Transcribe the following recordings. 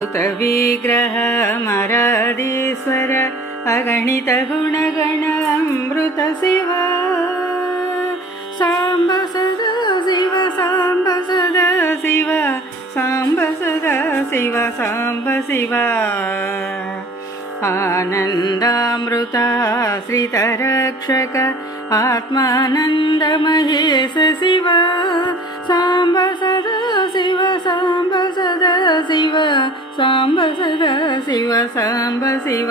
विग्रहमराधीश्वर अगणित गुणगण अमृत शिव साम्ब सदा शिव साम्ब सदा शिव साम्ब सदा शिव साम्ब शिव आनन्दामृताश्रितरक्षक आत्मानन्द महेश शिव साम्ब सदा शिव साम्ब सदा शिव साम्ब सदा शिव साम्ब शिव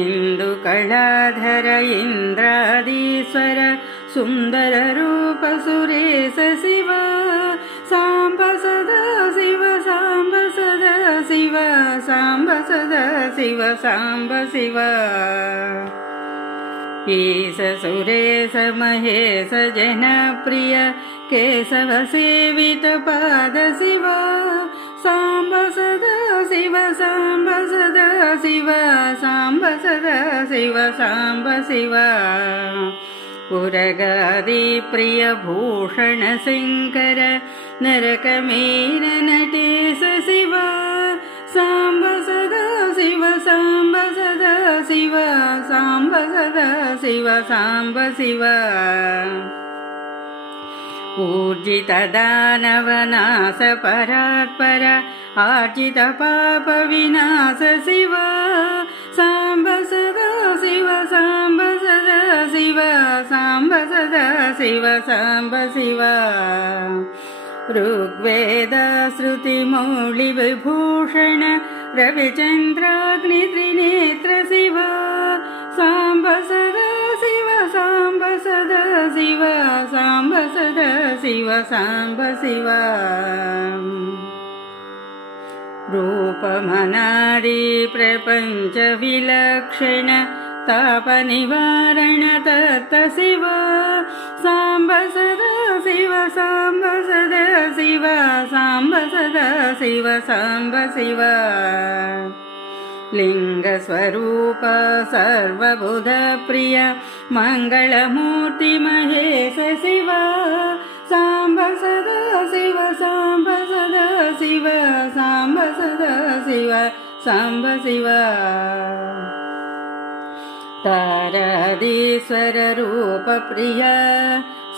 इंदुकलाधर इंद्रादीश्वर सुंदर रूप सुरेश शिव साम्ब सदा शिव साम्ब सदा शिव साम्ब सदा शिव साम्ब शिव ईश सुरेश महेश जनप्रिय केशव सेवित पाद शिव साम्ब सदा शिव साम्ब सदा शिव साम्ब सदा शिव साम्ब शिव उरगादि प्रिय भूषण शंकर नरकमीन नटेश शिव साम्ब सदा शिव साम्ब सदा शिव साम्ब सदा शिव साम्ब शिव ऊर्जित दानवनाश परात्पर आर्जित पाप विनाश शिव साम्ब सदा शिव साम्ब सदा शिव साम्ब सदा शिव साम्ब शिव ऋग्वेद श्रुति मौलि विभूषण रविचंद्राग्नि त्रिनेत्र शिव साम्ब सदा शिव साम्ब सदा शिव साम्ब सदा शिव साम्ब शिव रूपमनादि प्रपंच विलक्षण ताप निवारण तत् शिव साम्ब सदा शिव साम्ब सदा शिव साम्ब सदा शिव साम्ब शिव लिंग स्वरूप सर्वबुध प्रिय मंगलमूर्ति महेश शिव साम्ब सदा शिव साम्ब सदा शिव साम्ब सदा शिव साम्ब शिव ताराधीश्वर रूप प्रिय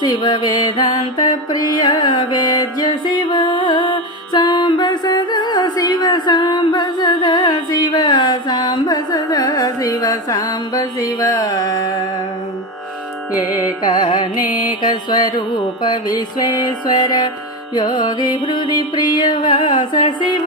शिव वेदांत प्रिय वेद्य शिव साम्ब सदा शिव साम्ब सदा शिव साम्ब सदा शिव साम्ब शिव एकानेक स्वरूप विश्वेश्वर योगी हृदि प्रिय वास शिव।